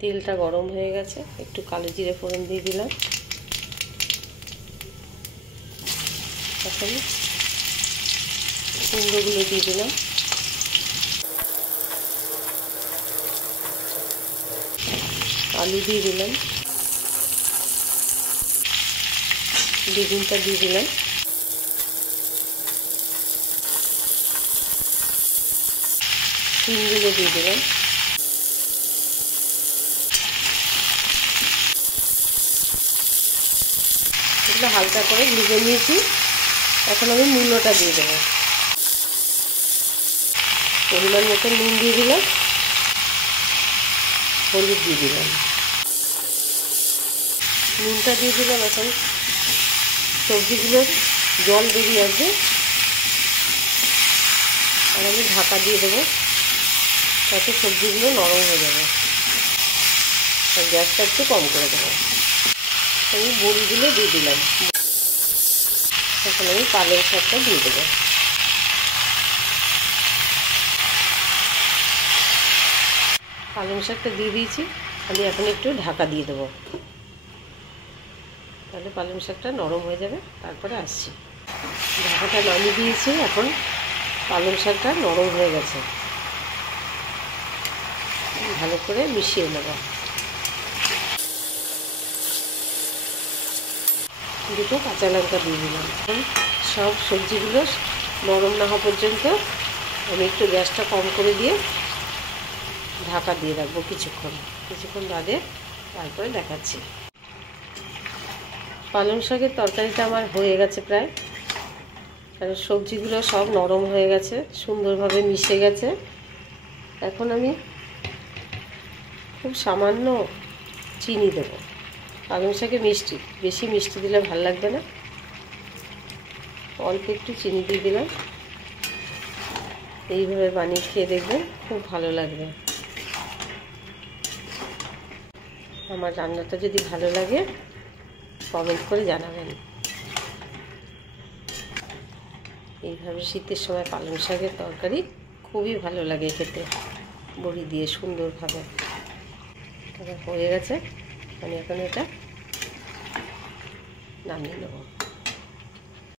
তেলটা গরম হয়ে গেছে, একটু কালো জিরে ফোড়ন দিয়ে দিলাম। এখন কুমড়োগুলো দিয়ে দিলাম। আলু দিয়ে দিলাম, বেগুনটা দিয়ে দিলাম, শিমগুলো দিয়ে দিলাম। এগুলো হালকা করে ভেজে নিয়েছি। এখন আমি মূলোটা দিয়ে দেবো। পরিমাণ মতো নুন দিয়ে দিলাম, হলুদ দিয়ে দিলাম, নুনটা দিয়ে দিলাম। এখন সবজিগুলোর জল বেরিয়ে আসবে, আর আমি ঢাকা দিয়ে দেবো, তাতে সবজিগুলো নরম হয়ে যাবে। আর গ্যাসটা একটু কম করে দেবো। আমি বড়িগুলো দিয়ে দিলাম। এখন আমি পালং শাকটা দিয়ে দেবো। পালং শাকটা দিয়ে দিয়েছি, আমি এখন একটু ঢাকা দিয়ে দেবো, তাহলে পালং শাকটা নরম হয়ে যাবে। তারপরে আসছি। ঢাকাটা নামিয়ে দিয়েছি। এখন পালং শাকটা নরম হয়ে গেছে, ভালো করে মিশিয়ে নেব। দুটো কাঁচা লঙ্কা দিয়ে দিলাম। এখন সব সবজিগুলো নরম না হওয়া পর্যন্ত আমি একটু গ্যাসটা কম করে দিয়ে ঢাকা দিয়ে রাখবো কিছুক্ষণ বাদে তারপরে দেখাচ্ছি। পালং শাকের তরকারিটা আমার হয়ে গেছে প্রায়, কারণ সবজিগুলো সব নরম হয়ে গেছে, সুন্দরভাবে মিশে গেছে। এখন আমি খুব সামান্য চিনি দেবো। পালং শাকে মিষ্টি, বেশি মিষ্টি দিলে ভালো লাগবে না। অল্প একটু চিনি দিয়ে দিলাম। এইভাবে বানিয়ে খেয়ে দেখবেন, খুব ভালো লাগবে। আমার রান্নাটা যদি ভালো লাগে কমেন্ট করে জানাবেন। এইভাবে শীতের সময় পালং শাকের তরকারি খুবই ভালো লাগে খেতে, বড়ি দিয়ে সুন্দরভাবে। হয়ে গেছে, আমি এখন এটা নামিয়ে নেব।